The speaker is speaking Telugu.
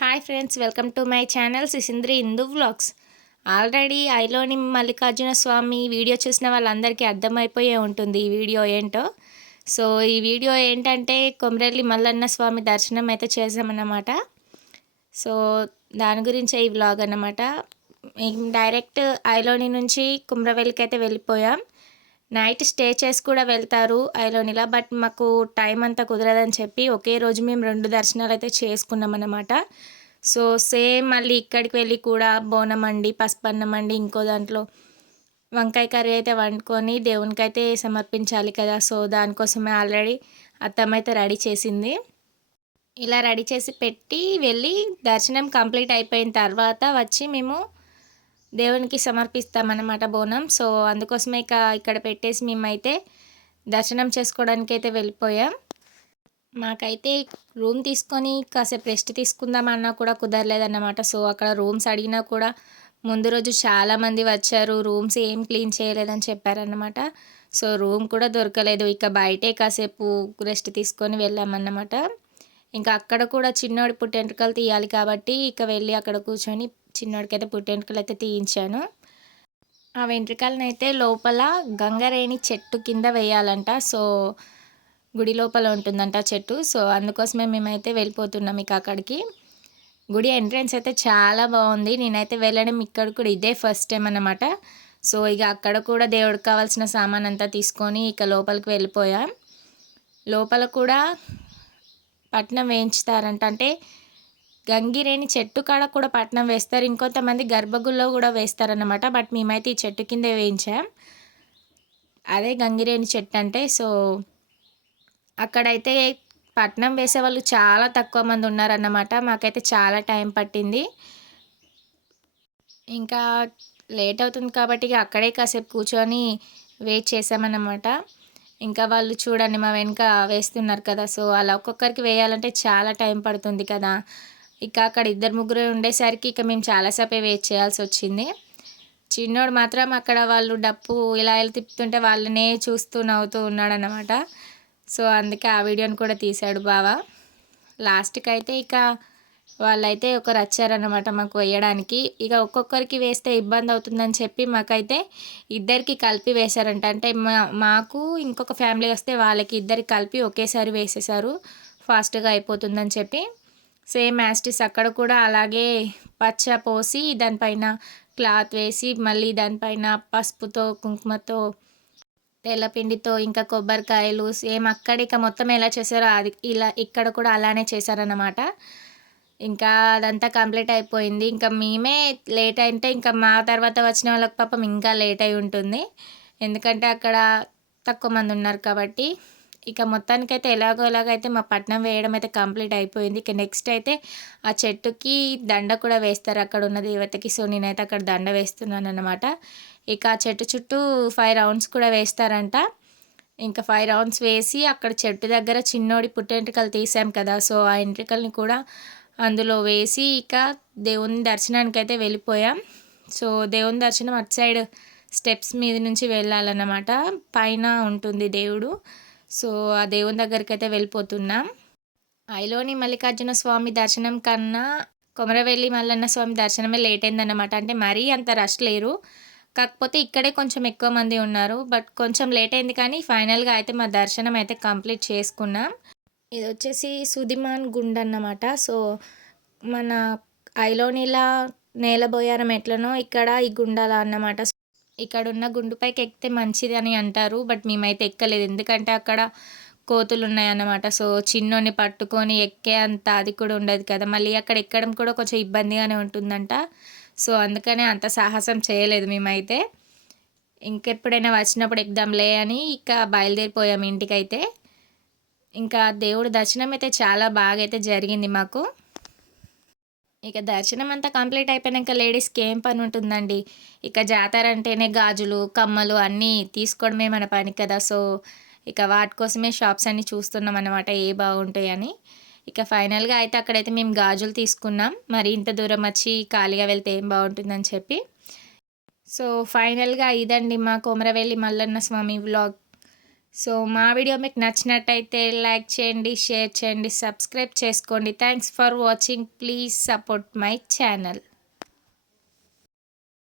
Hi friends welcome to my channel Sisindri Hindu vlogs already ఐలోని Mallikarjuna Swamy video చూసిన వాళ్ళందరికీ అర్థమైపోయే ఉంటుంది ఈ వీడియో ఏంటో. సో ఈ వీడియో ఏంటంటే కొమరెల్లి మల్లన్న స్వామి దర్శనం అయితే చేసామన్నమాట సో దాని గురించే ఈ వ్లాగ్ అన్నమాట. డైరెక్ట్ ఐలోని నుంచి కుమ్రవెల్లికి అయితే వెళ్ళిపోయాం. నైట్ స్టే చేసి కూడా వెళ్తారు ఐలోనిలా బట్ మాకు టైం అంతా కుదరదని చెప్పి ఒకే రోజు మేము రెండు దర్శనాలు అయితే చేసుకున్నాం అన్నమాట. సో సేమ్ మళ్ళీ ఇక్కడికి వెళ్ళి కూడా బోనం అండి పసుపన్నం అండి ఇంకో దాంట్లో వంకాయ కర్రీ అయితే వండుకొని దేవునికి అయితే సమర్పించాలి కదా. సో దానికోసమే ఆల్రెడీ అత్తమ్మ అయితే రెడీ చేసింది. ఇలా రెడీ చేసి పెట్టి వెళ్ళి దర్శనం కంప్లీట్ అయిపోయిన తర్వాత వచ్చి మేము దేవునికి సమర్పిస్తామన్నమాట బోనం. సో అందుకోసమే ఇక ఇక్కడ పెట్టేసి మేమైతే దర్శనం చేసుకోవడానికి అయితే వెళ్ళిపోయాం. మాకైతే రూమ్ తీసుకొని కాసేపు రెస్ట్ తీసుకుందామన్నా కూడా కుదరలేదన్నమాట. సో అక్కడ రూమ్స్ అడిగినా కూడా ముందు రోజు చాలామంది వచ్చారు. రూమ్స్ ఏం క్లీన్ చేయలేదని చెప్పారన్నమాట. సో రూమ్ కూడా దొరకలేదు. ఇక బయటే కాసేపు రెస్ట్ తీసుకొని వెళ్ళామన్నమాట. ఇంకా అక్కడ కూడా చిన్నోడి పుట్టెంట్రుకలు తీయాలి కాబట్టి ఇక వెళ్ళి అక్కడ కూర్చొని చిన్నోడికైతే పుట్టెంట్రుకలు అయితే తీయించాను. ఆ వెంట్రుకలను అయితే లోపల గంగరేణి చెట్టు కింద వేయాలంట. సో గుడి లోపల ఉంటుందంట చెట్టు. సో అందుకోసమే మేమైతే వెళ్ళిపోతున్నాం ఇక అక్కడికి. గుడి ఎంట్రన్స్ అయితే చాలా బాగుంది. నేనైతే వెళ్ళడం ఇక్కడ కూడా ఇదే ఫస్ట్ టైం అన్నమాట. సో ఇక అక్కడ కూడా దేవుడికి కావాల్సిన సామాన్ అంతా తీసుకొని ఇక లోపలికి వెళ్ళిపోయాం. లోపల కూడా పట్నం వేయించుతారంట. అంటే గంగిరేణి చెట్టు కాడ కూడా పట్నం వేస్తారు. ఇంకొంతమంది గర్భగుల్లో కూడా వేస్తారనమాట బట్ మేమైతే ఈ చెట్టు కింద వేయించాం. అదే గంగిరేణి చెట్టు అంటే సో అక్కడైతే పట్నం వేసే వాళ్ళు చాలా తక్కువ మంది ఉన్నారన్నమాట. మాకైతే చాలా టైం పట్టింది. ఇంకా లేట్ అవుతుంది కాబట్టి అక్కడే కాసేపు కూర్చొని వెయిట్ చేసామన్నమాట. ఇంకా వాళ్ళు చూడండి మా వెనుక వేస్తున్నారు కదా. సో అలా ఒక్కొక్కరికి వేయాలంటే చాలా టైం పడుతుంది కదా. ఇక అక్కడ ఇద్దరు ముగ్గురు ఉండేసరికి ఇక మేము చాలాసేపే వెయిట్ చేయాల్సి వచ్చింది. చిన్నోడు మాత్రం అక్కడ వాళ్ళు డప్పు ఇలా ఇలా తిప్పుతుంటే వాళ్ళనే చూస్తూ నవ్వుతూ ఉన్నాడనమాట సో అందుకే ఆ వీడియోని కూడా తీశాడు బావ. లాస్ట్కి అయితే ఇక వాళ్ళైతే ఒకరు వచ్చారనమాట మాకు వేయడానికి. ఇక ఒక్కొక్కరికి వేస్తే ఇబ్బంది అవుతుందని చెప్పి మాకైతే ఇద్దరికి కలిపి వేశారంట. అంటే మా మాకు ఇంకొక ఫ్యామిలీ వస్తే వాళ్ళకి ఇద్దరికి కలిపి ఒకేసారి వేసేసారు ఫాస్ట్గా అయిపోతుందని చెప్పి. సేమ్ యాస్టిస్ అక్కడ కూడా అలాగే పచ్చ పోసి దానిపైన క్లాత్ వేసి మళ్ళీ దానిపైన పసుపుతో కుంకుమతో తెల్లపిండితో ఇంకా కొబ్బరికాయలు సేమ్ అక్కడ ఇక మొత్తం ఎలా చేశారో అది ఇలా ఇక్కడ కూడా అలానే చేశారన్నమాట. ఇంకా అదంతా కంప్లీట్ అయిపోయింది. ఇంకా మేమే లేట్ అయితే ఇంకా మా తర్వాత వచ్చిన వాళ్ళకి పాపం ఇంకా లేట్ అయి ఉంటుంది. ఎందుకంటే అక్కడ తక్కువ మంది ఉన్నారు కాబట్టి ఇక మొత్తానికైతే ఎలాగో ఎలాగైతే మా పట్నం వేయడం అయితే కంప్లీట్ అయిపోయింది. ఇక నెక్స్ట్ అయితే ఆ చెట్టుకి దండ కూడా వేస్తారు. అక్కడ ఉన్న దేవతకి. సో నేనైతే అక్కడ దండ వేస్తున్నాను అనమాట ఇక ఆ చెట్టు చుట్టూ ఫైవ్ రౌండ్స్ కూడా వేస్తారంట. ఇంకా ఫైవ్ రౌండ్స్ వేసి అక్కడ చెట్టు దగ్గర చిన్నోడి పుట్టెంట్రికలు తీసాం కదా. సో ఆ ఎంట్రికల్ని కూడా అందులో వేసి ఇక దేవుని దర్శనానికి అయితే వెళ్ళిపోయాం. సో దేవుని దర్శనం అటు సైడ్ స్టెప్స్ మీద నుంచి వెళ్ళాలన్నమాట. పైన ఉంటుంది దేవుడు. సో ఆ దేవుని దగ్గరికి అయితే వెళ్ళిపోతున్నాం. ఐలోని మల్లికార్జున స్వామి దర్శనం కన్నా కొమరవెల్లి మల్లన్న స్వామి దర్శనమే లేట్ అయిందన్నమాట. అంటే మరీ అంత రష్ లేరు. కాకపోతే ఇక్కడే కొంచెం ఎక్కువ మంది ఉన్నారు. బట్ కొంచెం లేట్ అయింది కానీ ఫైనల్గా అయితే మా దర్శనం అయితే కంప్లీట్ చేసుకున్నాం. ఇది వచ్చేసి సుదిమాన్ గుండ్ అన్నమాట. సో మన ఐలోనిలా నేలబోయారం ఎట్లనో ఇక్కడ ఈ గుండాల అన్నమాట. ఇక్కడ ఉన్న గుండుపైకి ఎక్కితే మంచిది అని అంటారు బట్ మేమైతే ఎక్కలేదు. ఎందుకంటే అక్కడ కోతులు ఉన్నాయన్నమాట సో చిన్నోని పట్టుకొని ఎక్కే అంత అది కూడా ఉండదు కదా. మళ్ళీ అక్కడ ఎక్కడం కూడా కొంచెం ఇబ్బందిగానే ఉంటుందంట. సో అందుకనే అంత సాహసం చేయలేదు మేమైతే. ఇంకెప్పుడైనా వచ్చినప్పుడు ఎక్కుదాంలే అని ఇక బయలుదేరిపోయాం ఇంటికైతే. ఇంకా దేవుడు దర్శనం అయితే చాలా బాగా అయితే జరిగింది మాకు. ఇక దర్శనం అంతా కంప్లీట్ అయిపోయాక లేడీస్కి ఏం పని ఉంటుందండి? ఇక జాతర అంటేనే గాజులు కమ్మలు అన్నీ తీసుకోవడమే మన పని కదా. సో ఇక వాటి కోసమే షాప్స్ అన్నీ చూస్తున్నాం అనమాట ఏ బాగుంటాయని ఇక ఫైనల్గా అయితే అక్కడైతే మేము గాజులు తీసుకున్నాం. మరి ఇంత దూరం వచ్చి ఖాళీగా వెళ్తే ఏం బాగుంటుందని చెప్పి. సో ఫైనల్గా ఇదండి మా కొమరవెల్లి మల్లన్న స్వామి వ్లాగ్. సో మా వీడియో మీకు నచ్చినట్టయితే లైక్ చేయండి షేర్ చేయండి సబ్స్క్రైబ్ చేసుకోండి. Thanks for watching please support my channel